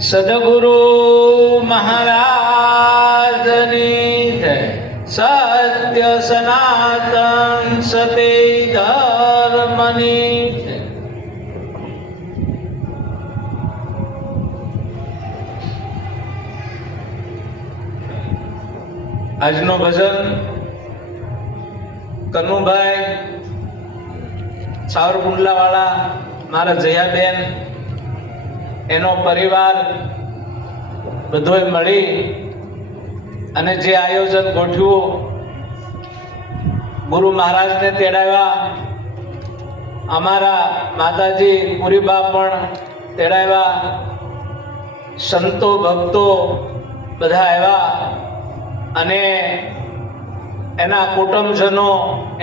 સદગુરુ મહારાજની જય. સત્ય સનાતન સતી ધર્મની જય. આજનો ભજન કનુભાઈ સાવરકુંડલા વાળા મારા જયાબેન એનો પરિવાર બધોય મળી અને જે આયોજન ગોઠવ્યું, ગુરુ મહારાજને તેડાવ્યા, અમારા માતાજી પુરીબા પણ તેડાવ્યા, સંતો ભક્તો બધા આવ્યા અને એના કુટુંબજનો,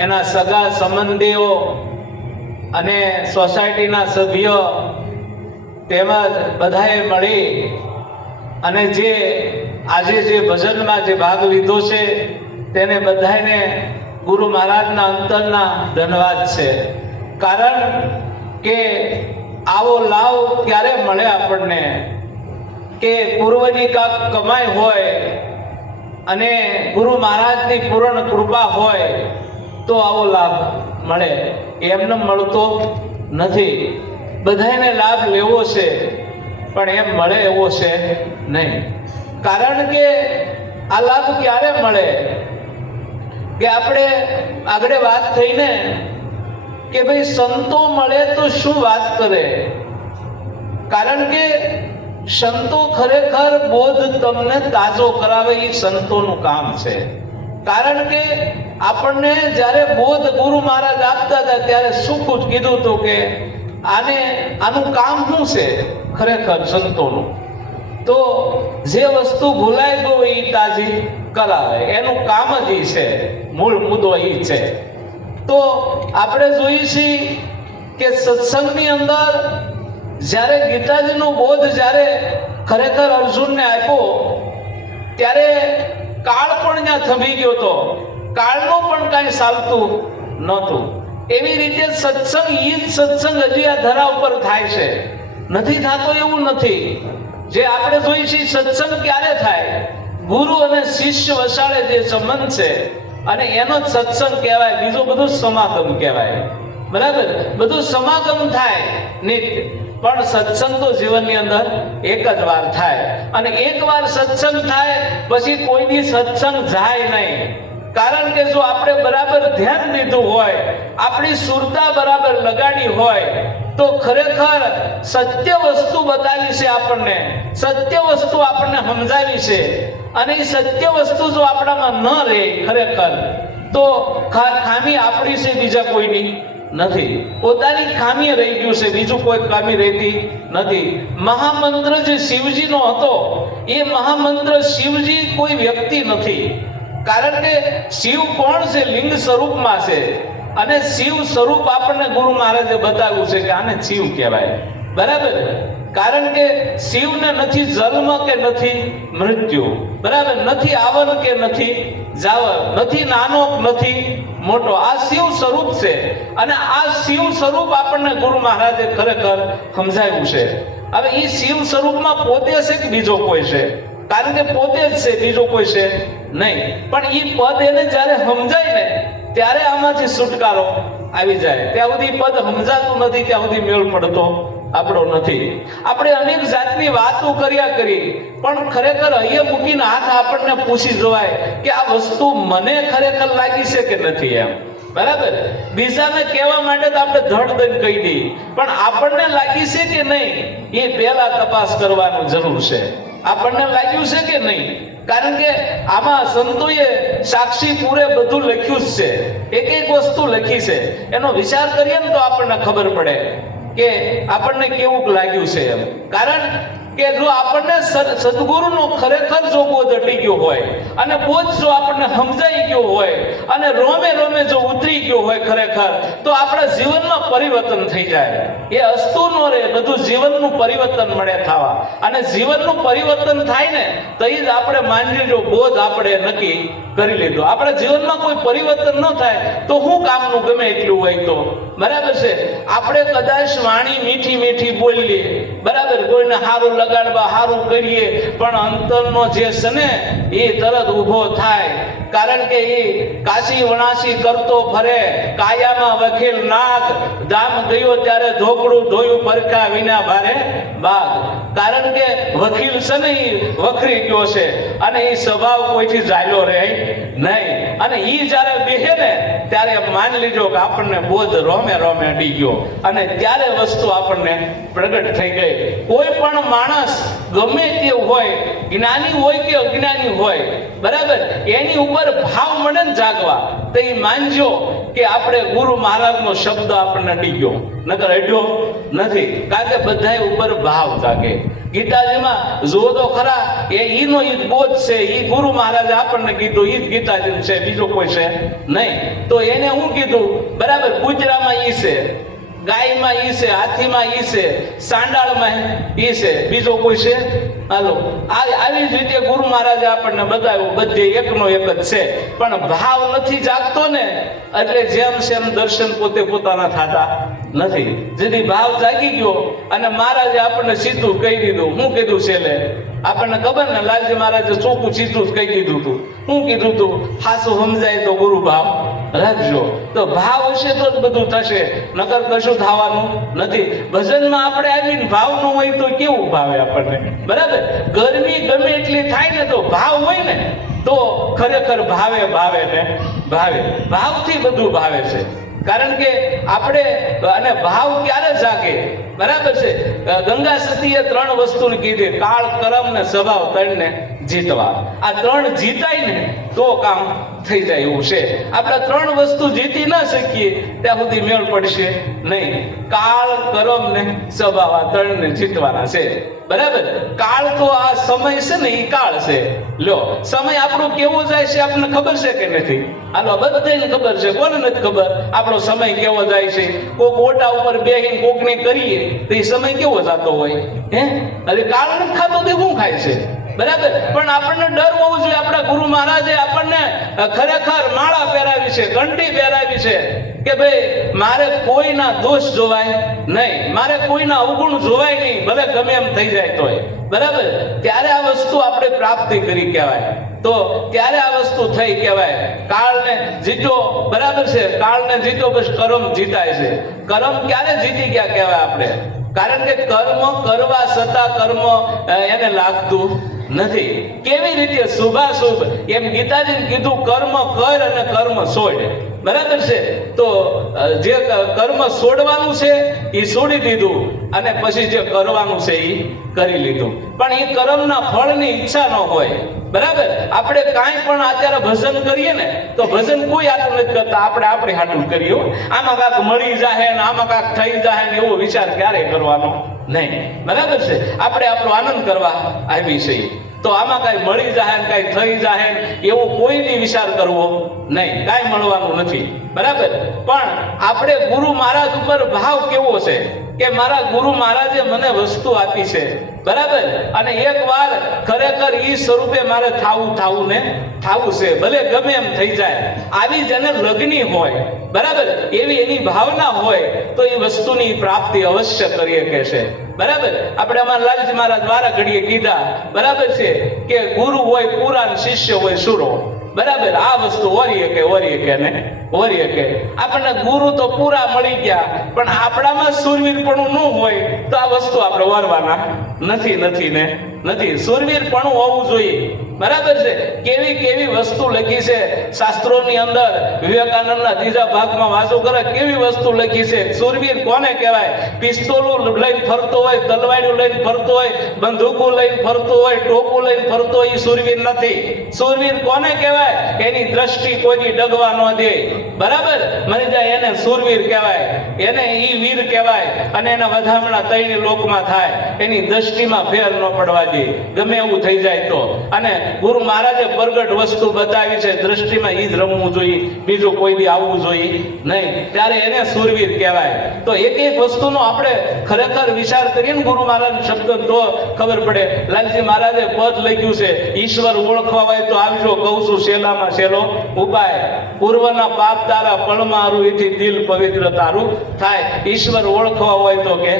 એના સગા સંબંધીઓ અને સોસાયટીના સભ્યો તેમજ બધાએ મળી અને જે આજે જે ભજનમાં જે ભાગ લીધો છે તેને બધાને ગુરુ મહારાજના અંતરના ધન્યવાદ છે. કારણ કે આવો લાવ ક્યારે મળે આપણને કે પૂર્વની કાંક કમાઈ હોય અને ગુરુ મહારાજની પૂર્ણ કૃપા હોય તો આવો લાભ મળે. એમને મળતો નથી. બધાને લાભ લેવો છે પણ એમ મળે એવો છે નહીં. કારણ કે આ લાભ ક્યારે મળે કે આપણે આગળ વાત થઈને કે ભાઈ સંતો મળે તો શું વાત કરે. કારણ કે સંતો ખરેખર બોધ તમને તાજો કરાવે એ સંતોનું કામ છે. કારણ કે આપણને જ્યારે બોધ ગુરુ મહારાજ આપતા હતા ત્યારે શું કીધું હતું કે આનું કામ શું છે ખરેખર સંતોનું, તો જે વસ્તુ ભૂલાઈ ગયો એ તાજી કરાવે, એનું કામ જ એ છે, મૂળ મુદ્દો એ છે. તો આપણે જોઈએ છીએ કે સત્સંગની અંદર જ્યારે ગીતાજીનો બોધ જ્યારે ખરેખર અર્જુનને આપ્યો ત્યારે કાળ પણ ત્યાં થમી ગયો હતો, કાળનું પણ કાંઈ ચાલતું નહોતું. એવી રીતે સત્સંગ એ જ સત્સંગ હજી આ ધરા ઉપર થાય છે, નથી થતો એવું નથી. જે આપણે જોઈએ છીએ સત્સંગ ક્યારે થાય, ગુરુ અને શિષ્ય વસાળે જે સંબંધ છે અને એનો જ સત્સંગ કહેવાય, બીજું બધું સમાગમ કહેવાય. બરાબર, બધું સમાગમ થાય નિત્ય, પણ સત્સંગ તો જીવનની અંદર એક જ વાર થાય અને એક વાર સત્સંગ થાય પછી કોઈ દી સત્સંગ જાય નહીં. કારણ કે જો આપણે બરાબર ધ્યાન દીધું હોય, આપણી સુરતા બરાબર લગાડી હોય તો ખરેખર સત્ય વસ્તુ બતાવી છે આપણને, સત્ય વસ્તુ આપણને સમજાવી છે અને એ સત્ય વસ્તુ જો આપણામાં ન રહે ખરેખર તો ખામી આપણી છે, બીજા કોઈની નથી. પોતાની ખામી રહી ગયું છે, બીજું કોઈ ખામી રહેતી નથી. મહામંત્ર જે શિવજીનો હતો એ મહામંત્ર શિવજી કોઈ વ્યક્તિ નથી. કારણ કે શિવ કોણ છે, લિંગ સ્વરૂપમાં છે અને શિવ સ્વરૂપ આપણને ગુરુ મહારાજે બતાવ્યું છે કે આને શિવ કહેવાય. બરાબર, કારણ કે શિવને નથી જન્મ કે નથી મૃત્યુ, બરાબર, નથી આવન કે નથી જાવન, નથી નાનો નથી મોટો, આ શિવ સ્વરૂપ છે અને આ શિવ સ્વરૂપ આપણને ગુરુ મહારાજે ખરેખર સમજાવ્યું છે. હવે એ શિવ સ્વરૂપમાં પોતે છે કે બીજો કોઈ છે? કારણ કે પોતે જ છે, બીજો કોઈ છે નહીં. પણ એ પદ એને જ્યારે સમજાય ને ત્યારે આમાંથી છુટકારો આવી જાય. ત્યાં સુધી પદ સમજાતું નથી, ત્યાં સુધી મેળ પડતો આપણો નથી. આપણે અનેક જાતની વાતો કર્યા કરી પણ ખરેખર અહીંયા મૂકીને હાથ આપણને પૂછી જોવાય કે આ વસ્તુ મને ખરેખર લાગી છે કે નથી એમ. બરાબર, બીજાને કહેવા માટે તો આપણે ધડ દઈને કહી દઈએ પણ આપણને લાગી છે કે નહીં એ પહેલા તપાસ કરવાનું જરૂર છે. આપણને લાગ્યું છે કે નહીં? કારણ કે આમાં સંતોએ સાક્ષી પૂરે બધું લખ્યું જ છે, એક એક વસ્તુ લખી છે. એનો વિચાર કરીએ ને તો આપણને ખબર પડે કે આપણને કેવું લાગ્યું છે એમ. કારણ કે જો આપણને સદગુરુનો ખરેખર જો બોધ અટી ગયો હોય અને બોધ જો આપણને સમજાઈ ગયો હોય અને રોમે રોમે જો ઉતરી ગયો હોય ખરેખર તો આપણા જીવનમાં પરિવર્તન થઈ જાય. એ અસ્તુ નો રે, બધું જીવનનું પરિવર્તન મળે થવા. અને જીવનનું પરિવર્તન થાય ને તો એ જ આપણે માની જો બોધ આપણે નક્કી કરી લીધો. આપણા જીવનમાં કોઈ પરિવર્તન ન થાય તો શું કામનું ગમે એટલું હોય તો બરાબર છે. આપણે કદાચ વાણી મીઠી મીઠી બોલીએ, બરાબર, કોઈને સારું લગાડવા સારું કરીએ, પણ અંતરનો જે છે ને એ તરત ઊભો થાય. કારણ કે એ કાશી વણાસી કરતો ફરે, કાયામાં વખેલ નાગ, દામ ગયો ત્યારે ધોકડું ધોયું પરખા વિના ભારે બાગ. કારણ કે વકીલ છે ને એ વખરી ગયો છે અને એ સ્વભાવ કોઈથી ચાલ્યો રહે નહીં. અને એ જ્યારે બેહે ને ત્યારે માની લીધો કે આપણને બોધ રોમે રોમે અડી ગયો અને ત્યારે વસ્તુ આપણને પ્રગટ થઈ ગઈ. કોઈ પણ માણસ ગમે તે હોય, જ્ઞાની હોય કે અજ્ઞાની હોય, બરાબર, એની ઉપર ભાવ મળે ને જાગવા, તો એ માનજો કે આપણે ગુરુ મહારાજનો શબ્દ આપણને અડી ગયો, નકર અડ્યો નથી. કારણ કે બધા ઉપર ભાવ જાગે. ગીતાજીમાં જો તો ખરા, ઈનો ઈ બોધ છે, ઈ ગુરુ મહારાજે આપણને કીધું, ઈ જ ગીતાજી છે, બીજો કોઈ છે નહીં. તો એને હું કીધું, બરાબર, કૂતરામાં ઈ છે, ગાયમાં ઈ છે, હાથીમાં ઈ છે, સાંડાળમાં ઈ છે, બીજો કોઈ છે? હાલો, આવી જ રીતે ગુરુ મહારાજે આપણને બતાવ્યું, બધે એકનો એક જ છે. પણ ભાવ નથી જાગતો ને એટલે જેમ સેમ દર્શન પોતે પોતાના થતા નથી. જેથી ભાવ જાગી ગયો અને મહારાજે આપણને સીધું કહી દીધું. શું કીધું છે? આપણને ખબર ને, લાલજી મહારાજે ચોખ્ખું સીધું જ કહી દીધું હતું. શું કીધું તું? હાસું સમજાય તો ગુરુ ભાવ રાખજો. તો ભાવ હશે તો જ બધું થશે, નકર કશું થવાનું નથી. ભજનમાં આપણે આવીને ભાવ ન હોય તો કેવું ભાવે આપણને? બરાબર, ગરમી ગમે એટલી થાય ને તો ભાવ હોય ને તો ખરેખર ભાવે ભાવે ને ભાવે. ભાવથી બધું ભાવે છે. કારણ કે આપણે, અને ભાવ ક્યારે જાગે? બરાબર છે. ગંગા સતીએ 3 વસ્તુને કીધી, કાળ, કરમ ને સ્વભાવ, 3ને જીતવા. આ 3 જીતાય ને તો કામ થઈ જાય એવું છે. આપણે 3 વસ્તુ જીતી ન શકીએ ત્યાં સુધી મેળ પડશે નહીં. કાળ, કરમ ને સ્વભાવ, આ 3ને જીતવાના છે. બરાબર. કાળ તો આ સમય છે ને, એ કાળ છે. લ્યો, સમય આપણો કેવો જાય છે આપણને ખબર છે કે નથી? હાલો, બધાને ખબર છે. કોને નથી ખબર આપણો સમય કેવો જાય છે? કોક ઓટા ઉપર બેહીને કોકને કરીએ તો એ સમય કેવો જતો હોય? અરે કાળ નથી ખાતો તો શું ખાય છે? બરાબર. પણ આપણને ડર હોવો જોઈએ. આપણા ગુરુ મહારાજે આપણને ખરેખર માળા પહેરાવી છે, ઘંટી પહેરાવી છે કે ભાઈ મારે કોઈના દોષ જોવાય નહીં, મારે કોઈના અવગુણ જોવાય નહીં, ભલે ગમે એમ થઈ જાય તોય. બરાબર. ત્યારે આ વસ્તુ આપણે પ્રાપ્તિ કરી કહેવાય. તો ત્યારે આ વસ્તુ થઈ કહેવાય. કાળને જીતો, બરાબર છે, કાળને જીતો બસ કરમ જીતાય છે. કરમ ક્યારે જીતી ગયા કહેવાય આપણે? કારણ કે કર્મ કરવા છતાં કર્મ એને લાગતું નથી. કેવી રીતે? શુભાશુભ, એમ ગીતાજીને કીધું, કર્મ કર અને કર્મ છોડ. બરાબર છે. તો જે કર્મ છોડવાનું છે એ છોડી દીધું અને પછી જે કરવાનું છે એ કરી લીધું. પણ એ કર્મના ફળની ઈચ્છા ન હોય. બરાબર. આપણે કાંઈ પણ અત્યારે ભજન કરીએ ને તો ભજન કોઈ આટલું નથી કરતા, આપણે હાટું કરીએ. આમાં કાંક મળી જાય ને આમાં કાંક થઈ જાય ને એવો વિચાર ક્યારેય કરવાનો નહીં. બરાબર છે. આપણે આપણો આનંદ કરવા આવી છીએ. તો આમાં કાંઈ મળી જાય ને કાંઈ થઈ જાય ને એવો કોઈની વિચાર કરવો નહીં. કાંઈ મળવાનું નથી. બરાબર. પણ આપણે ગુરુ મહારાજ ઉપર ભાવ કેવો છે કે મારા ગુરુ મહારાજે મને વસ્તુ આપી છે, બરાબર, અને એક વાર ખરેખર ઈ સ્વરૂપે મારે થાવું છે, ભલે ગમે એમ થઈ જાય. આવી જેને લગ્ની હોય, બરાબર, એવી એની ભાવના હોય તો એ વસ્તુની પ્રાપ્તિ અવશ્ય કરી શકે છે. બરાબર. આપણે અમારા લાલજી મહારાજ વારા ઘડીએ કીધા, બરાબર છે, કે ગુરુ હોય પૂરા, શિષ્ય હોય સુરો. બરાબર. આ વસ્તુ ઓરી કે ને ઓરી કે આપણને ગુરુ તો પૂરા મળી ગયા, પણ આપણામાં સુરવીરપણું ન હોય તો આ વસ્તુ આપણે વરવાના નથી. સુરવીરપણું હોવું જોઈએ. બરાબર છે. કેવી કેવી વસ્તુ લખી છે શાસ્ત્રોની અંદર. વિવેકાનંદના 3જા ભાગમાં વાંચો કરે, કેવી વસ્તુ લખી છે. સુરવીર કોને કહેવાય? પિસ્તોલું લઈને ફરતો હોય, તલવારીઓ લઈને ફરતો હોય, બંદૂકો લઈને ફરતો હોય, ટોપું લઈને ફરતો હોય, એ સુરવીર નથી. સુરવીર કોને કહેવાય? એની દ્રષ્ટિ કોઈની ડગવા ન દે. બરાબર. મને જાય એને સુરવીર કહેવાય, એને ઈ વીર કહેવાય. અને એના વધામણા 3 લોકમાં થાય, એની દ્રષ્ટિમાં ફેર ન પડવા દે, ગમે એવું થઈ જાય તો. અને ગુરુ મહારાજે પ્રગટ વસ્તુ બતાવી છે, દ્રષ્ટિમાં ઈ જ રમવું જોઈએ, બીજું કોઈ દી આવવું જોઈએ નહીં, ત્યારે એને સુરવીર કહેવાય. તો એક એક વસ્તુનો આપણે ખરેખર વિચાર કરીએ ને ગુરુ મહારાજ શબ્દ તો ખબર પડે. લાલજી મહારાજે પદ લખ્યું છે, ઈશ્વર ઓળખવા હોય તો આવજો, કહું છું સહેલામાં સહેલો ઉપાય. પૂર્વના પાપ તારા પળમાં એથી દિલ પવિત્ર તારું થાય. ઈશ્વર ઓળખવા હોય તો કે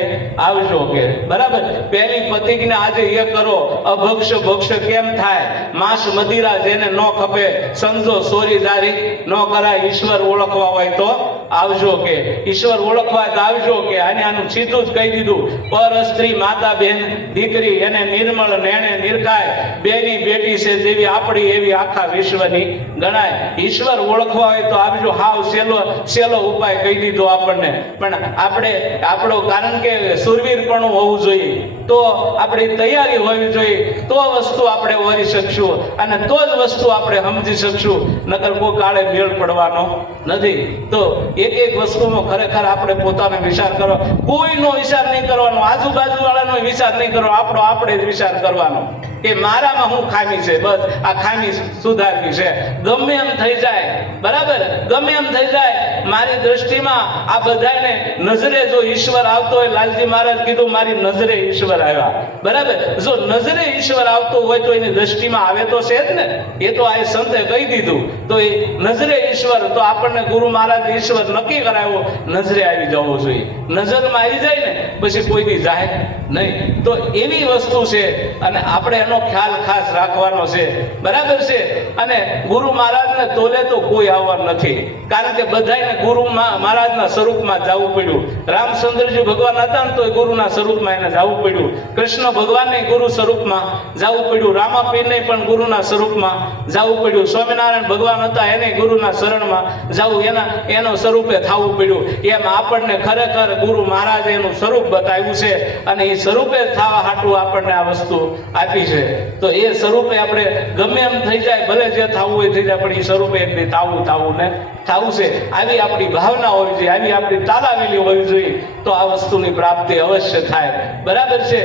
આવજો કે બરાબર. પહેલી પ્રતિજ્ઞા આજે એ કરો, અભક્ષ ભક્ષ કેમ થાય, માંસ મદિરા જેને ન ખપે, સંજો સોરી જારી ન કરાય. ઈશ્વર ઓળખવા હોય તો આવજો કે, ઈશ્વર ઓળખવા તો આવજો કે. આનું સીધું જ કહી દીધું, પર સ્ત્રી માતા બેન દીકરી એને નિર્મળ નેણે નિરખાય, બેની બેટી છે જેવી આપણી એવી આખા વિશ્વની ગણાય. ઈશ્વર ઓળખવા હોય તો આવજો. હાવ સેલો ઉપાય કહી દીધો આપણને. પણ આપણે આપણો કારણ કે સુરવીરપણું હોવું જોઈએ, તો આપણી તૈયારી હોવી જોઈએ, તો વસ્તુ આપણે ઓરી શકશું અને તો જ વસ્તુ આપણે સમજી શકશું, નકર કોઈ કાળે મેળ પડવાનો નથી. તો એક એક વસ્તુનો ખરેખર આપણે પોતાનો વિચાર કરો, કોઈનો વિચાર નહીં કરવાનો, આજુબાજુ વાળાનો વિચાર નહીં કરવાનો, આપણે જ વિચાર કરવાનો કે મારામાં શું ખામી છે, બસ આ ખામી સુધારવી છે. ગમે એમ થઈ જાય બરાબર, ગમે એમ થઈ જાય, મારી દ્રષ્ટિમાં આ બધાને નજરે જો ઈશ્વર આવતો હોય, લાલજી મહારાજ કીધું મારી નજરે ઈશ્વર આવ્યા બરાબર. જો નજરે ઈશ્વર આવતો હોય તો એની દ્રષ્ટિમાં આવે તો છે જ ને, એ તો આ સંતે કહી દીધું. તો એ નજરે ઈશ્વર, તો આપણને ગુરુ મહારાજ ઈશ્વર નક્કી કરાવ્યો, નજરે આવી જવો જોઈએ. નજરમાં આવી જાય ને પછી કોઈ દી જાય નહીં. તો એવી વસ્તુ છે અને આપણે એનો ખ્યાલ ખાસ રાખવાનો છે બરાબર છે. અને ગુરુ મહારાજને તોલે તો કોઈ આવવા નથી, કારણ કે બધાને ગુરુ મહારાજના સ્વરૂપમાં જવું પડ્યું. રામચંદ્રજી ભગવાન હતા ને તો ગુરુના સ્વરૂપમાં એને જવું પડ્યું. કૃષ્ણ ભગવાનને ગુરુ સ્વરૂપમાં જવું પડ્યું. રામાપીરને પણ ગુરુના સ્વરૂપમાં જવું પડ્યું. સ્વામિનારાયણ ભગવાન હતા એને ગુરુના શરણમાં જવું, એનો સ્વરૂપે થવું પડ્યું. એમ આપણને ખરેખર ગુરુ મહારાજે એનું સ્વરૂપ બતાવ્યું છે અને એ સ્વરૂપે થવા હાટું આપણને આ વસ્તુ આપી છે. તો એ સ્વરૂપે આપણે ગમે એમ થઈ જાય, ભલે જે થવું હોય થઈ જાય, પણ એ સ્વરૂપે થવું ને થવું છે. આવી આપણી ભાવના હોવી જોઈએ, આવી આપણી તાલાવેલી હોવી જોઈએ, તો આ વસ્તુની પ્રાપ્તિ અવશ્ય થાય બરાબર છે.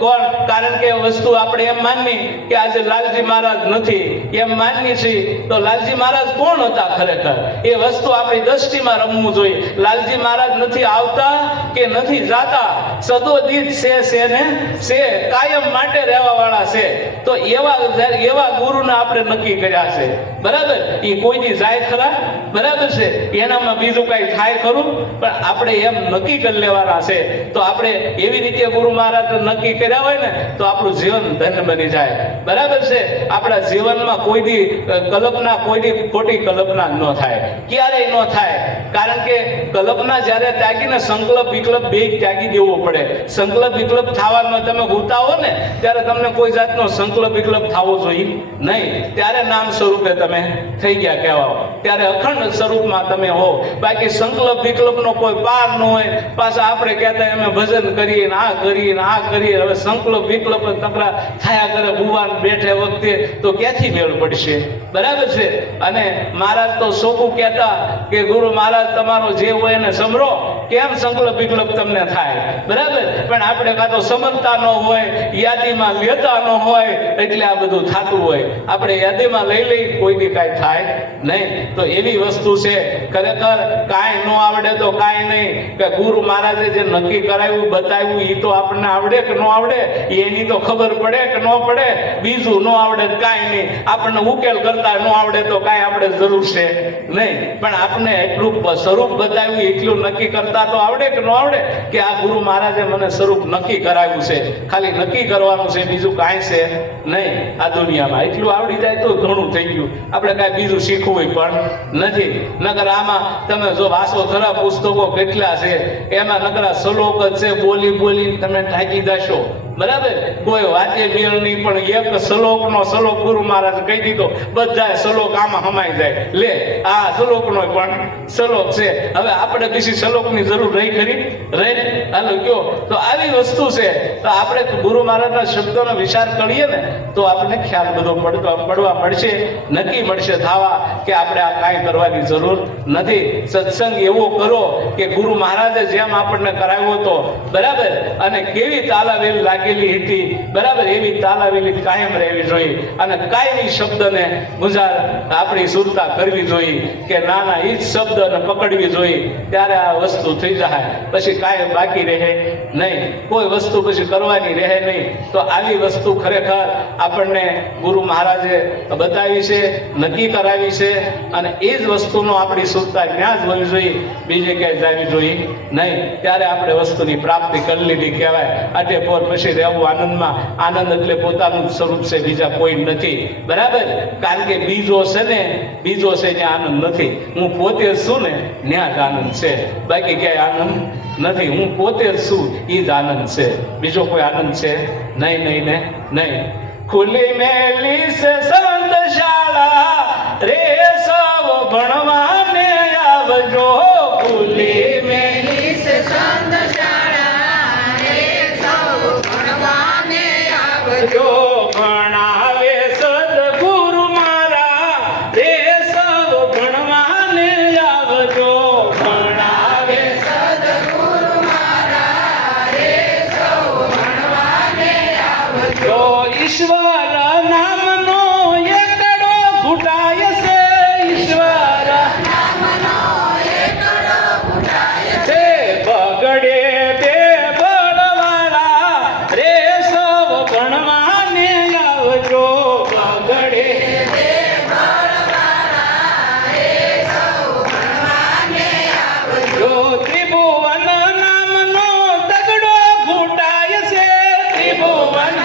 કોણ? કારણ કે વસ્તુ આપણે એમ માનવી કે આજે લાલજી મહારાજ નથી, એમ માનવી છીએ, તો લાલજી મહારાજ કોણ હતા ખરેખર, એ વસ્તુ આપણી દ્રષ્ટિમાં રમવું જોઈએ. લાલજી મહારાજ નથી આવતા કે નથી જાતા, સદોદિત છે ને છે, કાયમ માટે રહેવા વાળા છે. તો એવા ગુરુને આપણે નક્કી કર્યા છે બરાબર. એ કોઈની જાય ખરા બરાબર છે, એનામાં બીજું કઈ થાય ખરું, પણ આપણે એમ નક્કી કરી લેવાના છે. તો આપણે એવી રીતે ગુરુ મહારાજ નક્કી કર્યા હોય ને તો આપણું જીવન ધન્ય બની જાય બરાબર છે. આપણા જીવનમાં કોઈ દી કલ્પના, કોઈ દી ખોટી કલ્પના ન થાય, ક્યારેય ન થાય. કારણ કે કલ્પના જ્યારે ત્યાગીને સંકલ્પ વિકલ્પ બે ત્યાગી દેવો પડે. સંકલ્પ વિકલ્પ થવાનો તમે હોતા હો ને ત્યારે તમને કોઈ જાતનો સંકલ્પ વિકલ્પ થવો જોઈએ નહીં, ત્યારે નામ સ્વરૂપે તમે થઈ ગયા કહેવાઓ, ત્યારે અખંડ સ્વરૂપમાં તમે હો. બાકી સંકલ્પ વિકલ્પનો કોઈ પાર ન હોય. પાછા આપણે કહેતા અમે ભજન કરીએ ને આ કરીએ ને આ કરીએ, હવે સંકલ્પ વિકલ્પ તકરા થયા કરે ભુવાન બેઠે વખતે, તો ક્યાંથી મેળ પડશે બરાબર છે. અને મહારાજ તો સોખું કહેતા કે ગુરુ મહારાજ તમારો જે હોય એને સમરો, કેમ સંકલ્પ વિકલ્પ તમને થાય બરાબર. પણ આપણે કાં તો સમજતા ન હોય, યાદીમાં લેતા ન હોય, એટલે આ બધું થતું હોય. આપણે યાદીમાં લઈ કોઈ બી કાંઈ થાય નહીં. તો એવી વસ્તુ છે ખરેખર. કાંઈ ન આવડે તો કાંઈ નહીં, કે ગુરુ મહારાજે જે નક્કી કરાવ્યું બતાવ્યું એ તો આપણને આવડે કે ન આવડે એની તો ખબર પડે કે ન પડે. બીજું ન આવડે કાંઈ નહીં, આપણને ઉકેલ કરતા ન આવડે તો કાંઈ આપણે જરૂર છે નહીં. પણ આપણે એટલું સ્વરૂપ બતાવ્યું એટલું નક્કી કરતા તો આવડે કે ન આવડે, કે આ ગુરુ મહારાજે મને સ્વરૂપ નક્કી કરાવ્યું છે, ખાલી નક્કી કરવાનું છે, બીજું કાંઈ છે નહીં આ દુનિયામાં. એટલું આવડી જાય તો ઘણું થઈ ગયું, આપણે કાંઈ બીજું શીખવું પણ નથી. નકર આમાં તમે જો વાસો ખરા પુસ્તકો કેટલા છે, એમાં નકરા શ્લોક જ છે, બોલી તમે થાકી જશો બરાબર. કોઈ વાતે મેળ નહીં, પણ એક શ્લોક ગુરુ મહારાજ કહી દીધો, બધા શ્લોક આમાં હમાઈ જાય. લે આ શ્લોકનો પણ શ્લોક છે. હવે આપણે બીજી શ્લોકની જરૂર રહી ખરી? રહે હાલો કયો. તો આવી વસ્તુ છે. તો આપણે ગુરુ મહારાજના શબ્દોનો વિચાર કરીએ ને તો આપણને ખ્યાલ બધો પડવા મળશે, નક્કી મળશે થવા કે આપણે આ કાંઈ કરવાની જરૂર નથી. સત્સંગ એવો કરો કે ગુરુ મહારાજે જેમ આપણને કરાવ્યો હતો બરાબર, અને કેવી તાલાવેલ લાગેલી હતી બરાબર, એવી તાલાવેલી કાયમ રહેવી જોઈએ. અને કાયમી શબ્દને ગુજાર આપણી સુરતા કરવી જોઈએ કે ના ના એ જ શબ્દને પકડવી જોઈએ. ત્યારે આ વસ્તુ થઈ જાય, પછી કાંઈ બાકી રહે નહીં, કોઈ વસ્તુ પછી કરવાની રહે નહીં. તો આવી વસ્તુ ખરેખર આપણને ગુરુ મહારાજે બતાવી છે, નક્કી કરાવી છે, અને એ જ વસ્તુનો આપણી સુરતા ત્યાં જ હોવી જોઈએ, બીજે ક્યાંય જવી જોઈએ નહીં. ત્યારે આપણે વસ્તુની પ્રાપ્તિ કરી લીધી કહેવાય. આટે પોર પછી રહેવું આનંદમાં. આનંદ એટલે પોતાનું જ સ્વરૂપ છે, બીજા કોઈ નથી બરાબર. કારણ કે બીજો છે ને, બીજો છે ત્યાં આનંદ નથી. હું પોતે જ છું ને ત્યાં જ આનંદ છે, બાકી ક્યાંય આનંદ નથી. હું પોતે જ છું એ જ આનંદ છે, બીજો કોઈ આનંદ છે નહીં નહીં ને નહીં. ખુલ્લી મેલી છે સંત શાળા રે સૌ ભણવાને આવજો. ખુલ્લી મેલી છે સંત શાળા રે સૌ ભણવાને આવજો. ભણાવે સદગુરુ મારા રે સૌ ભણવાને આવજો. ભણાવે સદગુરુ મારા રે સૌ ભણવાને આવજો. ઈશ્વર નામનો એકડો ઘૂંટાય છે, ઈશ્વર નામનો એકડો ઘૂંટાય છે. બગડે બે બળવાળા રે સૌ ભણવાને આવજો. બગડે બે બળવાળા રે સૌ ભણવાને આવજો. ત્રિભુવન નામનો દગડો ઘૂંટાય છે, ત્રિભુવન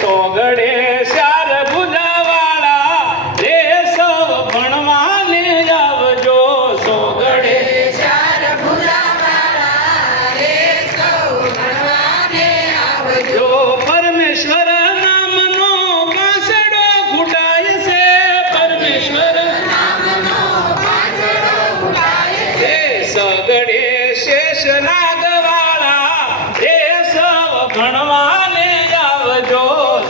સોગડે ચાર ભુજાવાળા રે સૌ ભણવાને આવજો. સોગડે ચાર ભુજાવાળા રે સૌ ભણવાને આવજો. પરમેશ્વર નામનો પાંસડો ઘૂંટાય છે, પરમેશ્વર નામનો પાંસડો ઘૂંટાય છે. સગડે શેષ નાગવાળા રે સૌ ભણવાને આવજો.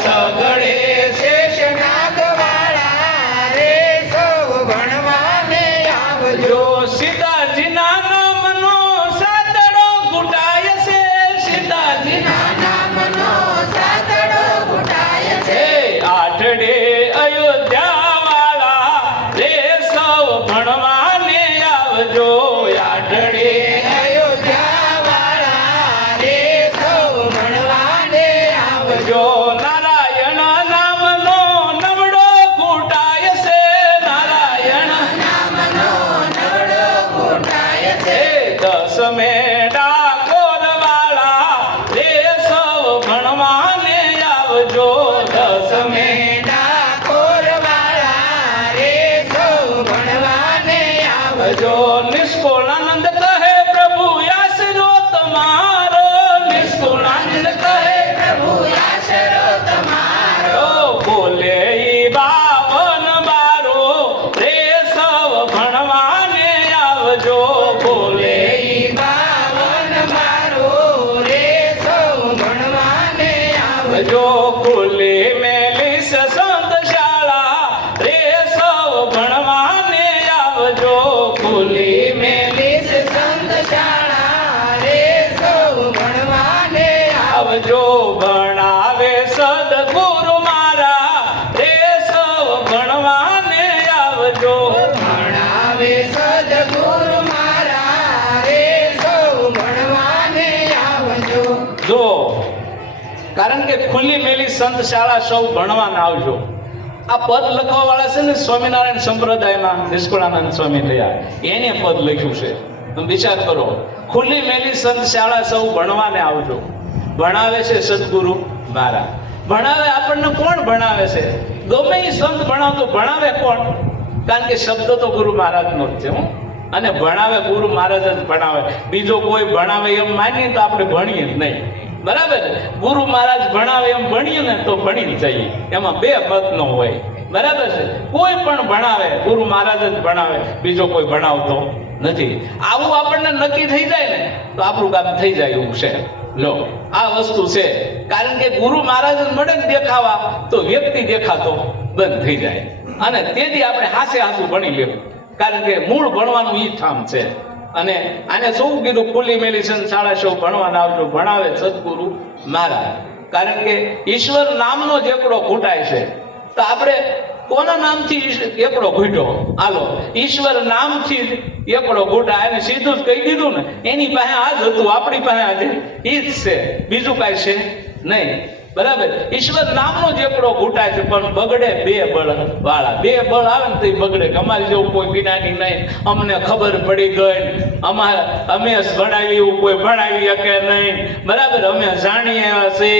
સગડે શેષ નાગવાળા રે સૌ ભણવાને આવજો. સીતાજીના નામનો સાતડો ઘૂંટાય છે, સીતાજીના નામનો સાતડો ઘૂંટાય છે. આઠડે અયોધ્યાવાળા રે સૌ ભણવાને આવજો. આઠડે અયોધ્યાવાળા રે સૌ ભણવાને આવજો. નારાયણ નામનો નવડો ઘૂંટાય છે, નારાયણ નામનો નવડો ઘૂંટાય છે. દસમે ડાકોર વાળા રે સૌ ભણવાને આવજો. દસમે ડાકોર વાળા રે સૌ ભણવાને આવજો. નિષ્કુળાનંદ કહે પ્રભુ આશરો તમારો, નિષ્કુળાનંદ કહે પ્રભુ આશરો તમારો. બોલે ઈ 52 રે સૌ ભણવાને આવજો. બોલે ઈ 52 રે સૌ ભણવાને આવજો. ખુલ્લી મેલી છે સંત શાળા રે સૌ ભણવાને આવજો. ખુલ્લી મેલી છે સંત શાળા રે સૌ ભણવાને આવજો. ભણાવે સદગુરુ મારા રે સૌ ભણવાને આવજો. ભણાવે સદગુરુ મારા રે સૌ ભણવાને આવજો. જો કારણ કે ખુલ્લી મેલી સંત શાળા સૌ ભણવાને આવજો. આ પદ લખવા વાળા છે ને સ્વામિનારાયણ સંપ્રદાયમાં નિષ્કુળાનંદ સ્વામી થયા, એને પદ લખ્યું છે. તમે વિચાર કરો, ખુલ્લી મેલી સંત શાળા સૌ ભણવાને આવજો. ભણાવે છે સદગુરુ મારા. ભણાવે આપણને કોણ ભણાવે છે? ગમે એ સંત ભણાવતો ભણાવે કોણ? કારણ કે શબ્દ તો ગુરુ મહારાજનો જ છે. અને ભણાવે ગુરુ મહારાજ જ ભણાવે. બીજો કોઈ ભણાવે એમ માનીએ તો આપણે ભણીએ જ નહીં, બરાબર. ગુરુ મહારાજ ભણાવે એમ ભણીએ ને તો ભણી જ જઈએ, એમાં બે મત ન હોય, બરાબર છે. કોઈ પણ ભણાવે, ગુરુ મહારાજ જ ભણાવે, બીજો કોઈ ભણાવતો નથી. આવું આપણને નક્કી થઈ જાય ને તો આપણું કામ થઈ જાય એવું છે. લો આ વસ્તુ છે. કારણ કે ગુરુ મહારાજ મળે ને દેખાવા તો વ્યક્તિ દેખાતો બંધ થઈ જાય, અને તેથી આપણે હાસે હાસું ભણી લેવું. કારણ કે મૂળ ભણવાનું ઈ ઠામ છે. અને આને શું કીધું, ખુલ્લી મેલી શાળા સૌ ભણવાના આવજો, ભણાવે સદગુરુ મહારાજ. કારણ કે ઈશ્વર નામનો જ એકડો ઘૂંટાય છે. તો આપણે કોના નામથી એકડો ઘૂંટ્યો? હાલો, ઈશ્વર નામથી જ એકડો ઘૂંટાય. અને સીધું જ કહી દીધું ને, એની પાસે આ જ હતું, આપણી પાસે આજે ઈ જ છે, બીજું કાંઈ છે નહીં. બરાબર? ઈશ્વર નામનો જ એકડો ઘૂંટાય છે, પણ બગડે બે બળ વાળા. બે બળ આવે ને તો બગડે. અમારી જેવું કોઈ જ્ઞાની નહીં, અમને ખબર પડી ગઈ, અમે ભણાવી એવું કોઈ ભણાવી શકે નહીં. બરાબર? અમે જાણીએ છે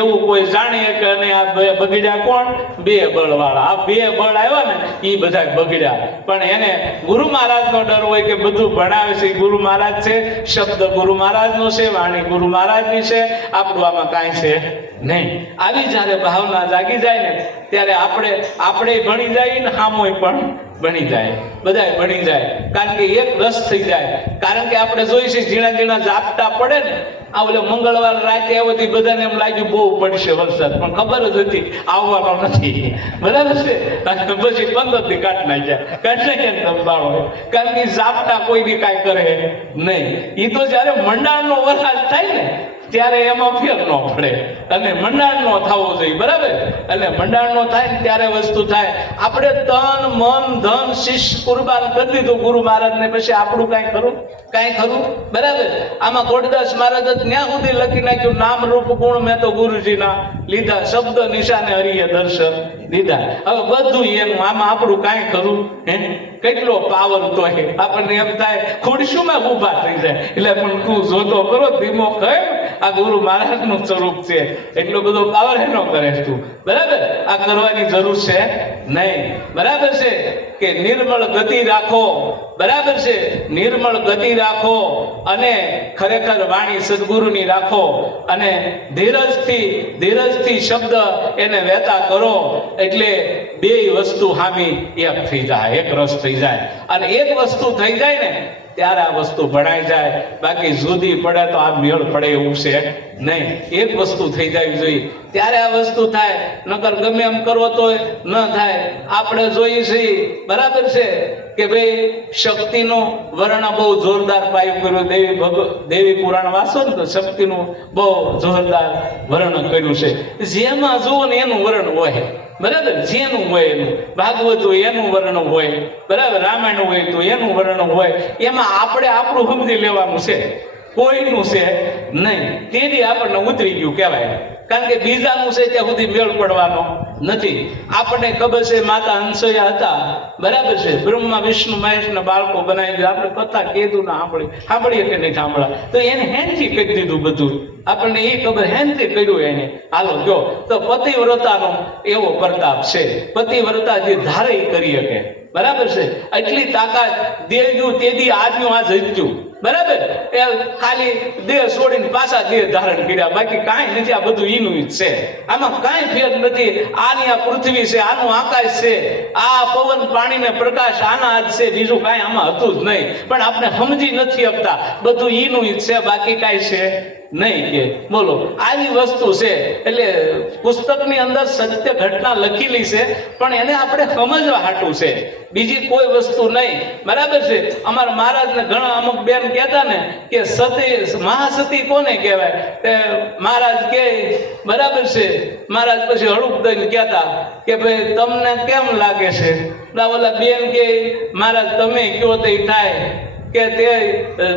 એવું કોઈ જાણી શકે નહીં. આ બગડ્યા કોણ? બે બળ વાળા. આ બે બળ આવ્યા ને એ બધા બગડ્યા. પણ એને ગુરુ મહારાજનો ડર હોય કે બધું ભણાવે છે ગુરુ મહારાજ છે, શબ્દ ગુરુ મહારાજનો છે, વાણી ગુરુ મહારાજની છે, આપણું આમાં કાંઈ છે નહીં. આવી જ્યારે ભાવના જાગી જાય ને ત્યારે આપણે ભણી જાય ને સામોય પણ ભણી જાય, બધાય ભણી જાય. કારણ કે એક રસ થઈ જાય. કારણ કે આપણે જોઈશું ઝીણા ઝીણા ઝાપટા પડે ને, આ ઓલે મંગળવાર રાતે આવ્યો હતી, બધાને એમ લાગ્યું બહુ પડશે વરસાદ, પણ ખબર જ હતી આવવાનો નથી. બરાબર છે? પછી 15 દી કાઢ નાખ્યા સંભાળો. કારણ કે ઝાપટા કોઈ દી કાંઈ કરે નહીં. એ તો જયારે મંડાણનો વરસાદ થાય ને ત્યારે એમાં ફેર ન પડે, અને મંડાણ નો થવો જોઈએ. બરાબર? એટલે મંડાણ નો થાય ને ત્યારે વસ્તુ થાય. આપણે તન મન ધન શિષ્ય કુરબાન કરી દીધું ગુરુ મહારાજ ને, પછી આપણું કાંઈ ખરું? કાંઈ ખરું? બરાબર? આમાં કોટદાસ મહારાજ ત્યાં સુધી લખી નાખ્યું, નામ રૂપ ગુણ મેં તો ગુરુજીના લીધા, શબ્દ નિશાને હરિએ દર્શન દીધા. હવે બધું એનું, આમાં આપણું કાંઈ ખરું? હે, કેટલો પાવર તો આપણને એમ થાય ખુરશીમાં ઊભા થઈ જાય. એટલે પણ તું જોતો કરો ધીમો કહે, આ ગુરુ મહારાજ નું સ્વરૂપ છે, એટલો બધો પાવર એનો કરે તું. બરાબર? આ કરવાની જરૂર છે નહીં. બરાબર છે? કે નિર્મળ ગતિ રાખો. બરાબર છે? નિર્મળ ગતિ રાખો, અને ખરેખર વાણી સદગુરુની રાખો, અને ધીરજથી શબ્દ એને વહેતા કરો. એટલે બે વસ્તુ હામી એક થઈ જાય, એક રસ થઈ જાય. અને એક વસ્તુ થઈ જાય ને ત્યારે આ વસ્તુ ભણાઈ જાય. બાકી જુદી પડે તો આ મેળ પડે એવું છે નહીં. એક વસ્તુ થઈ જવી જોઈએ ત્યારે આ વસ્તુ થાય. નકર ગમે એમ કરવો તો ન થાય. આપણે જોઈએ છીએ, બરાબર છે, કે ભાઈ શક્તિનું વર્ણન બહુ જોરદાર પાયું કર્યું. દેવી પુરાણ વાંચો ને તો શક્તિનું બહુ જોરદાર વર્ણન કર્યું છે. જેમાં જુઓ ને એનું વર્ણન હોય. બરાબર? જેનું હોય એનું. ભાગવત હોય એનું વર્ણન હોય. બરાબર? રામાયણ હોય તો એનું વર્ણન હોય. એમાં આપણે આપણું સમજી લેવાનું છે, કોઈનું છે નહીં. તેથી આપણને ઉતરી ગયું કહેવાય. કારણ કે બીજાનું છે ત્યાં સુધી મેળ પડવાનો નથી. આપણને ખબર છે માતા હંસોયા હતા. બરાબર છે? બ્રહ્મા વિષ્ણુ મહેશ ના બાળકો બનાવી દીધા. આપણે કથા કીધું ના સાંભળીએ કે નહીં સાંભળા, તો એને હેનથી કહી દીધું બધું. આપણને એ ખબર હેનથી કર્યું એને. હાલો જો તો પતિવ્રતાનો એવો પ્રતાપ છે. પતિવ્રતા જે ધારે કરી શકે. બરાબર છે? એટલી તાકાત દેવ્યું તેદી આજનું આ જીત્યું. બરાબર? એ ખાલી દેહ છોડીને પાછા દેહ ધારણ કર્યા, બાકી કાંઈ નથી. આ બધું ઈનું જ છે, આમાં કાંઈ ફેર નથી. આની આ પૃથ્વી છે, આનું આકાશ છે, આ પવન પાણી ને પ્રકાશ આના હાથ છે, બીજું કાંઈ આમાં હતું જ નહીં. પણ આપણે સમજી નથી શકતા. બધું ઈનું જ છે, બાકી કાંઈ છે નહીં. કે બોલો, આવી વસ્તુ છે. એટલે પુસ્તકની અંદર સત્ય ઘટના લખેલી છે, પણ એને આપણે સમજવા હાટું છે, બીજી કોઈ વસ્તુ નહીં. બરાબર છે? અમારા મહારાજને ઘણા અમુક બેન કહેતા ને કે સતી મહાસતી કોને કહેવાય? મહારાજ કે બરાબર છે, મહારાજ પછી હળુક દઈને કહેતા કે ભાઈ તમને કેમ લાગે છે? ઓલા બેન કે મહારાજ તમે કયો તે થાય. કે તે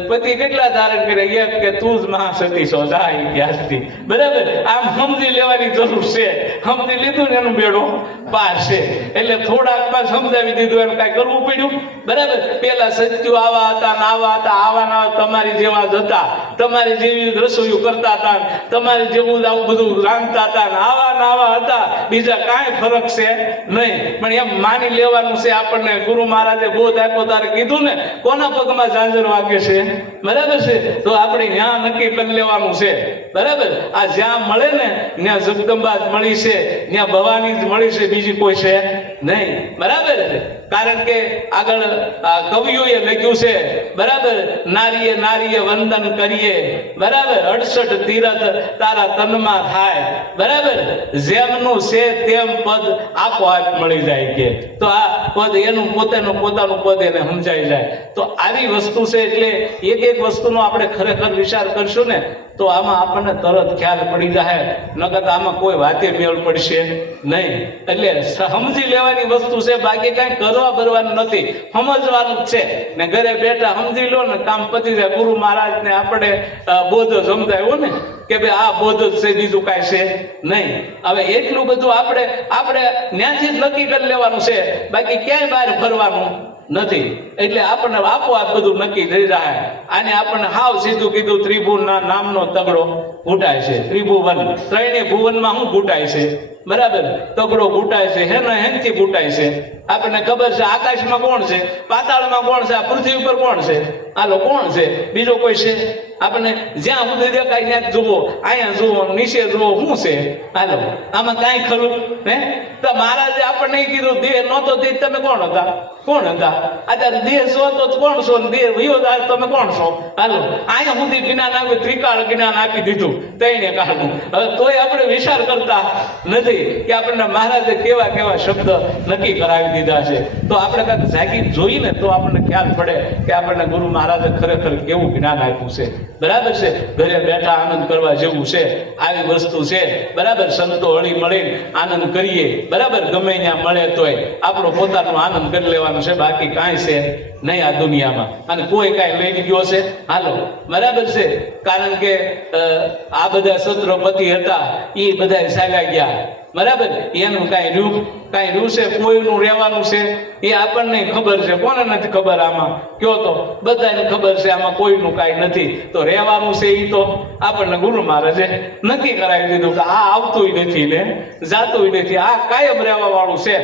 પતિ કેટલા ધારણ કરે? એક કે તું જ મહાસતી છો જાય ત્યાંથી. બરાબર? આમ સમજી લેવાની જરૂર છે. સમજી લીધું ને એનું બેડો પાર છે. એટલે થોડાકમાં સમજાવી દીધું, એમ કાંઈ કરવું પડ્યું? બરાબર? પેલા સત્યુ આવા હતા ને આવા હતા, આવા ના તમારી જેવા જ હતા, તમારી જેવી રસોઈ કરતા હતા, તમારી જેવું આવું બધું રાંધતા હતા, ને આવા ને આવા હતા, બીજા કાંઈ ફરક છે નહીં. પણ એમ માની લેવાનું છે. આપણને ગુરુ મહારાજે બોધ આપ્યો તારે કીધું ને કોના પગમાં ઝાંઝર વાગે છે? બરાબર છે? તો આપણે ત્યાં નક્કી કરી લેવાનું છે. બરાબર? આ જ્યાં મળે ને ત્યાં જગદંબા જ મળી છે, ત્યાં ભવાની જ મળી છે, બીજી કોઈ છે નહીં. બરાબર? કારણ કે આગળ કવિઓએ લખ્યું છે, બરાબર, નારીએ નારીએ વંદન કરીએ, બરાબર, 68 તીરથ તારા તનમાં થાય, બરાબર, જેમનું છે તેમ પદ આપોઆપ મળી જાય કે. તો આ પદ એનું પોતાનું પદ એને સમજાઈ જાય. તો આવી વસ્તુ છે. એટલે એક એક વસ્તુનો આપણે ખરેખર વિચાર કરશું ને તો આમાં આપણને તરત ખ્યાલ પડી જાય, નકર આમાં કોઈ વાતે મેળ પડશે નહીં. એટલે સમજી લેવાની વસ્તુ છે, બાકી કાંઈ કરવા બરવાનું નથી, સમજવાનું જ છે. ને ઘરે બેઠા સમજી લો ને કામ પતી જાય. ગુરુ મહારાજને આપણે બોધ સમજાયો ને કે ભાઈ આ બોધ જ છે, બીજું કાંઈ છે નહીં. હવે એટલું બધું આપણે ત્યાંથી જ નક્કી કરી લેવાનું છે, બાકી ક્યાંય બહાર ફરવાનું નથી. એટલે આપણને આપોઆપ બધું નક્કી થઈ જાય. આને આપણને હાવ સીધું કીધું, ત્રિભુવનના નામનો તગડો ઘૂંટાય છે. ત્રિભુવન, ત્રણેય ભુવનમાં શું ઘૂંટાય છે, બરાબર, તગડો ઘૂંટાય છે. હેનથી ઘૂંટાય છે. આપણને ખબર છે આકાશમાં કોણ છે, પાતાળમાં કોણ છે, આ પૃથ્વી ઉપર કોણ છે, હાલો કોણ છે, બીજો કોઈ છે? આપણને જ્યાં સુધી દેખાય ત્યાં જુઓ, અહીંયા જુઓ, નીચે જુઓ, શું છે? હાલો આમાં કાંઈ ખરું હે? તો મહારાજે આપણને કીધું દેહ નહોતો તે તમે કોણ હતા? અત્યારે દેહ છો તો કોણ છો? દેહ વયો જાય તમે કોણ છો? હાલો અહીંયા સુધી જ્ઞાન આપ્યું, ત્રિકાળ જ્ઞાન આપી દીધું, ત્રણે કાળનું. હવે તોય આપણે વિચાર કરતા નથી કે આપણને મહારાજે કેવા કેવા શબ્દ નક્કી કરાવી દીધા છે. તો આપણે કાંઈક જાગી જોઈને તો આપણને ખ્યાલ પડે કે આપણને ગુરુ મહારાજે ખરેખર કેવું જ્ઞાન આપ્યું છે. બરાબર છે, ઘરે બેઠા આનંદ કરવા જેવું છે. આવી વસ્તુ છે, બરાબર. સંતો હળી મળીને આનંદ કરીએ, બરાબર, ગમે ત્યાં મળે તોય આપણો પોતાનો આનંદ કરી લેવાનો છે, બાકી કાંઈ છે નહીં આ દુનિયામાં. અને કોઈ કાંઈ લઈ ગયો છે, હાલો, બરાબર છે. કારણ કે આ બધા છત્રપતિ હતા, એ બધા ચાલ્યા ગયા, બરાબર. એનું કાંઈ રહ્યું છે? કોઈનું રહેવાનું છે એ આપણને ખબર છે, કોને નથી ખબર? આમાં કયો તો બધાને ખબર છે, આમાં કોઈનું કાંઈ નથી. તો રહેવાનું છે એ તો આપણને ગુરુ મહારાજે નક્કી કરાવી દીધું કે આ આવતું નથી ને જાતું નથી, આ કાયમ રહેવા વાળું છે,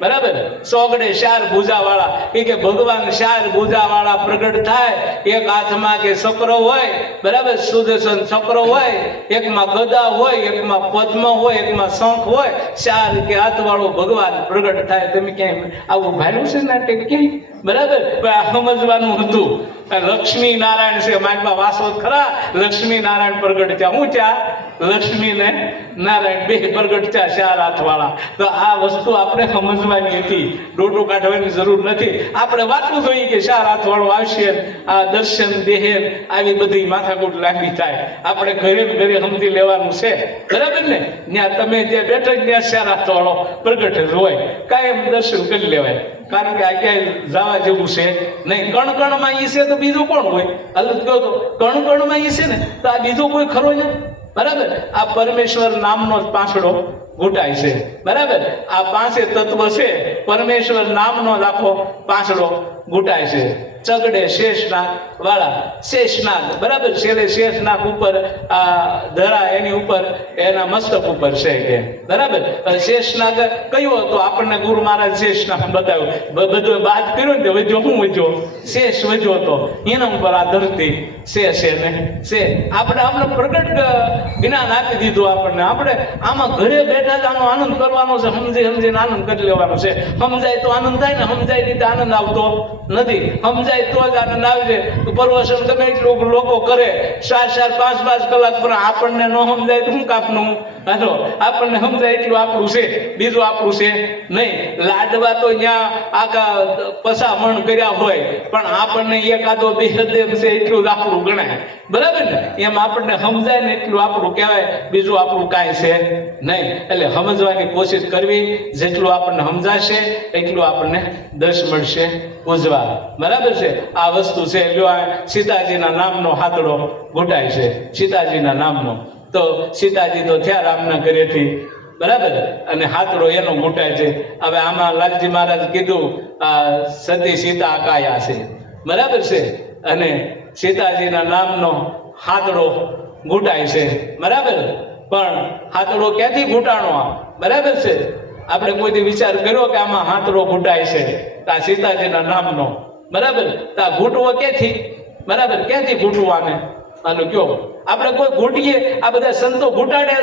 બરાબર. સોગડે 4 ભુજા વાળા, એ કે ભગવાન 4 ભુજા વાળા પ્રગટ થાય. એક હાથમાં કે ચક્ર હોય, બરાબર, સુદર્શન ચક્ર હોય, એકમાં ગદા હોય, એકમાં પદ્મ હોય, એકમાં શંખ હોય, 4 કે હાથ વાળો ભગવાન પ્રગટ થાય. તમે ક્યાંય આવું ભાડ્યું છે નાટક ક્યાંય? બરાબર. સમજવાનું હતું. લક્ષ્મી નારાયણ છે, માગમાં વાસો ખરા, લક્ષ્મી નારાયણ પ્રગટ થયા. હું ત્યાં લક્ષ્મી ને નારાયણ બે પ્રગટ થયા, 4 હાથ વાળા. તો આ વસ્તુ આપણે સમજવાની હતી, ડોટો કાઢવાની જરૂર નથી. આપણે વાંચવું જોઈએ કે 4 હાથ વાળો આવશે, આ દર્શન દેહે આવી બધી માથાકૂટ લાગી થાય. આપણે ઘરે સમજી લેવાનું છે, બરાબર ને. ત્યાં તમે જે બેઠા ત્યાં 4 હાથ વાળો પ્રગટ જ હોય, કાયમ દર્શન કરી લેવાય. કારણ કે આ ક્યાંય જવા જેવું છે નહીં. કણકણમાં ઈ છે તો બીજું કોણ હોય? હાલ કહો તો કણકણમાં ઈ છે ને તો આ બીજું કોઈ ખરો ને, બરાબર. આ પરમેશ્વર નામનો જ પાંસડો ઘૂંટાય છે, બરાબર. આ 5 તત્વ છે, પરમેશ્વર નામનો જ આખો પાંસડો ઘૂંટાય છે. ચગડે શેષનાગ વાળા, શેષનાગ, બરાબર. છેલ્લે શેષનાગ ઉપર આ ધરા, એની ઉપર એના મસ્તક ઉપર છે કે, બરાબર. શેષનાગ કયો હતો? આપણને ગુરુ મહારાજ શેષનાગ બતાવ્યું. બધું બાદ કર્યો ને વધ્યો, શું વધ્યો? શેષ વધ્યો હતો. એના ઉપર આ ધરતી છે ને છે. આપણે પ્રગટ જ્ઞાન આપી દીધું આપણને. આપણે આમાં ઘરે બેઠા જ આનો આનંદ કરવાનો છે, સમજીને આનંદ કરી લેવાનો છે. સમજાય તો આનંદ થાય ને, સમજાય નહીં તો આનંદ આવતો નથી. સમજાય તો જ આનંદ આવે છે. પરવશન ગમે એટલું લોકો કરે, 4-4, 5-5 કલાક, પણ આપણને ન સમજાય તો શું કાપનું? હાલો, આપણને સમજાય એટલું આપણું છે, બીજું આપણું છે નહીં. લાડવા તો ત્યાં આખા 50 મણ કર્યા હોય, પણ આપણને એકાદો 2 છે એટલું જ આપણું ગણાય, બરાબર ને. એમ આપણને સમજાય ને એટલું આપણું કહેવાય, બીજું આપણું કાંઈ છે નહીં. એટલે સમજવાની કોશિશ કરવી, જેટલું આપણને સમજાશે એટલું આપણને દર્શ મળશે પૂજવા, બરાબર છે. આ વસ્તુ છે. સીતાજીના નામનો હાથડો ઘૂંટાય છે, સીતાજીના નામનો. તો સીતાજી તો થયા રામના ઘરેથી, બરાબર. અને હાથડો એનો ઘૂંટાય છે. હવે આમાં લાલજી મહારાજ કીધું સતી સીતા અકાયા છે, બરાબર છે. અને સીતાજીના નામનો હાથડો ઘૂંટાય છે, બરાબર. પણ હાથડો ક્યાંથી ઘૂંટાણો? બરાબર છે. આપણે કોઈથી વિચાર કર્યો કે આમાં હાથડો ઘૂંટાય છે આ સીતાજીના નામનો, બરાબર. તો આ ઘૂંટવો ક્યાંથી? બરાબર, ક્યાંથી ઘૂંટવાને? આનું કયો? આપણે કોઈ ઘૂંટીએ, આ બધા સંતો ઘૂંટાડે,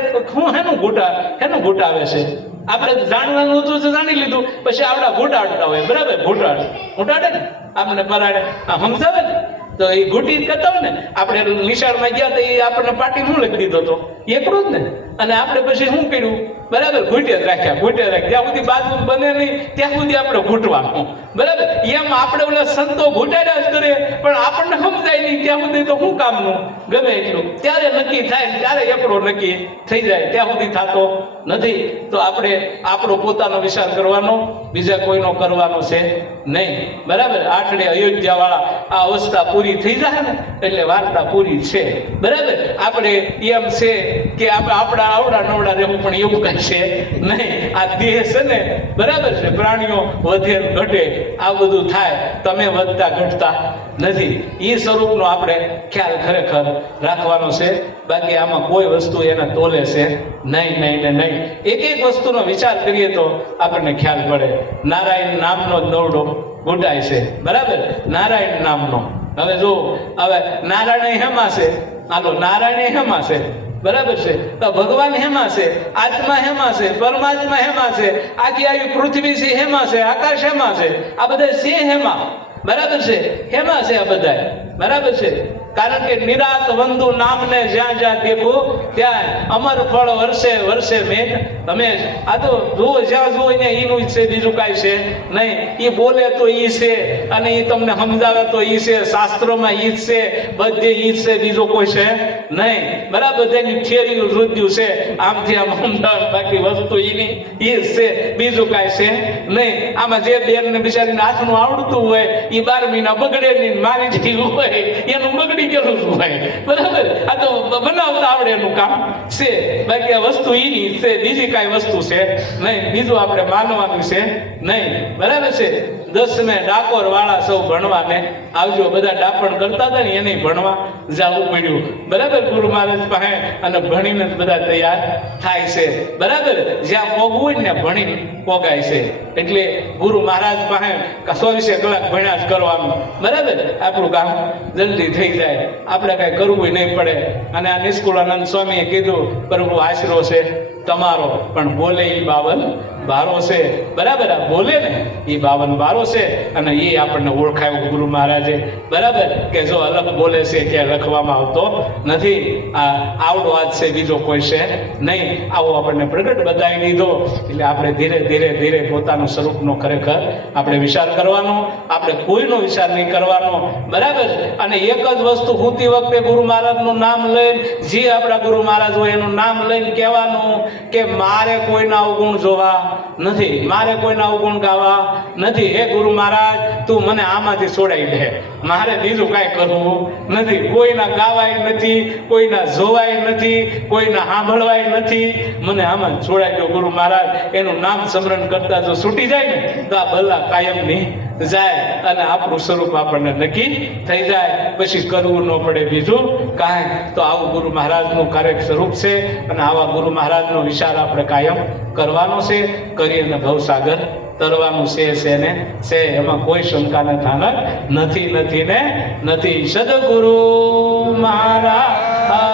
હેનું ઘૂંટાવે છે? આપણે જાણવાનું હતું તો જાણી લીધું, પછી આવડા ઘૂંટાડતા હોય, બરાબર? ઘૂંટાડે ને આપણને પરાડે, સમજાવે ને, તો એ ઘૂંટી કરતા હોય ને. આપણે નિશાળમાં ગયા તો એ આપણને પાટી શું લખી દીધો હતો, એકડું જ ને. અને આપણે પછી શું કર્યું, બરાબર? ઘૂંટે જ રાખ્યા. જ્યાં સુધી બાજુ બને નહીં ત્યાં સુધી આપણે ઘૂંટવાનું, બરાબર? એમ આપણે ઓલા સંતો ઘૂંટાડ્યા જ કરે, પણ આપણને સમજાય નહીં ત્યાં સુધી તો શું કામનું, ગમે એટલું. ત્યારે નક્કી થાય, ત્યારે એકડો નક્કી થઈ જાય, ત્યાં સુધી થતો નથી. તો આપણે આપણો પોતાનો વિચાર કરવાનો, બીજા કોઈનો કરવાનો છે નહીં, બરાબર? આઠડે અયોધ્યા વાળા આ અવસ્થા પૂરી થઈ જાય ને એટલે વાર્તા પૂરી છે, બરાબર? આપણે એમ છે કે આપણે આપણા આવડા નવડા રહેવું, પણ એવું કઈ છે નહીં. આ દેહ છે ને, બરાબર છે, પ્રાણીઓ વધે ઘટે આ બધું થાય, તમે વધતા ઘટતા નથી. એ સ્વરૂપનો આપણે ખ્યાલ ખરેખર રાખવાનો છે. બાકી આમાં કોઈ વસ્તુ એને તોલે છે નહીં, નહીં ને નહીં. એક એક વસ્તુનો વિચાર કરીએ તો આપણને ખ્યાલ પડે. નારાયણ નામનો જ દોરડો ઘૂંટાય છે, બરાબર? નારાયણ નામનો. હવે જો, હવે નારાયણ હેમાં છે, હાલો નારાયણ હેમાં છે, બરાબર છે? તો ભગવાન હેમાં છે, આત્મા હેમાં છે, પરમાત્મા હેમાં છે, આખી આવી પૃથ્વી છે હેમાં છે, આકાશ હેમાં છે, આ બધા છે હેમાં, બરાબર છે? હેમાં છે આ બધા, બરાબર છે? કારણ કે નિરાત વંદુ નામને જ્યાં જ્યાં દેખો ત્યાં અમર ફળ વર્ષે વર્ષે મેઘ તમે. આ તો જુઓ, જ્યાં જુઓ ને એનું છે, બીજું કાંઈ છે નહીં. એ બોલે તો ઈ છે, અને એ તમને સમજાવે તો ઈ છે, શાસ્ત્રોમાં ઈ જ છે, બધે ઈ જ છે, બીજો કોઈ છે નહીં, બરાબર? બધાની થિયરી રુદ્યું છે, આમથી આમ સમજાવે, બાકી વસ્તુ એની ઈ જ છે, બીજું કાંઈ છે નહીં. આમાં જે બેનને બિચારીને હાથનું આવડતું હોય એ 12 મહિના બગડે નહીં, મારી જેવું હોય એનું બગડી ગયેલું હોય, બરાબર? આ તો બનાવતા આવડે એનું કામ છે, બાકી આ વસ્તુ એની છે, બીજી કાંઈ વસ્તુ છે નહીં. બીજું આપણે માનવાનું છે નહીં, બરાબર છે? 10મે ડાકોર વાળા સૌ ભણવાને આવજો. બધા ડાપણ કરતા હતા ને એને ભણવા જવું પડ્યું, બરાબર? ગુરુ મહારાજ પાસે, અને ભણીને જ બધા તૈયાર થાય છે, બરાબર? જ્યાં પોગવું હોય ને ભણીને પોગાય છે. એટલે ગુરુ મહારાજ પાસે 24 કલાક ભણ્યા જ કરવાનું, બરાબર? આપણું કામ જલ્દી થઈ જાય, આપણે કાંઈ કરવું નહીં પડે. અને આ નિષ્કુળાનંદ સ્વામીએ કીધું, પ્રભુ આશરો છે તમારો, પણ બોલે એ 52 બારો છે, બરાબર? આ બોલે ને એ 52 બારો છે, અને એ આપણને ઓળખાયું ગુરુ મહારાજે, બરાબર? કે જો અલગ બોલે છે કે લખવામાં આવતો નથી, આ આવડો હાથ છે, બીજો કોઈ છે નહીં. આવો આપણને પ્રગટ બતાવી દીધો. એટલે આપણે ધીરે ધીરે ધીરે પોતાનું સ્વરૂપનો ખરેખર આપણે વિચાર કરવાનો, આપણે કોઈનો વિચાર નહીં કરવાનો, બરાબર? અને એક જ વસ્તુ હોતી વખતે ગુરુ મહારાજનું નામ લઈને, જે આપણા ગુરુ મહારાજ હોય એનું નામ લઈને કહેવાનું કે મારે કોઈના અવગુણ જોવા નથી, મારે કોઈના અવગુણ ગાવા નથી. હે ગુરુ મહારાજ, તું મને આમાંથી છોડાઈ દે, મારે બીજું કાંઈ કરવું નથી. કોઈના ગાવાય નથી, કોઈના જોવાય નથી, કોઈના સાંભળવાય નથી, મને આમાં છોડાઈ દો ગુરુ મહારાજ. એનું નામ સ્મરણ કરતા જો છૂટી જાય ને તો આ ભલા કાયમની જાય, અને આપણું સ્વરૂપ આપણને નક્કી થઈ જાય. પછી કરવું ન પડે બીજું કાંઈ. તો આવું ગુરુ મહારાજનું કાર્યક સ્વરૂપ છે, અને આવા ગુરુ મહારાજનો વિચાર આપણે કાયમ કરવાનો છે. કરીને ભવસાગર તરવાનું છે ને છે, એમાં કોઈ શંકાને થાનક નથી, નથી ને નથી. સદગુરુ મહારાજની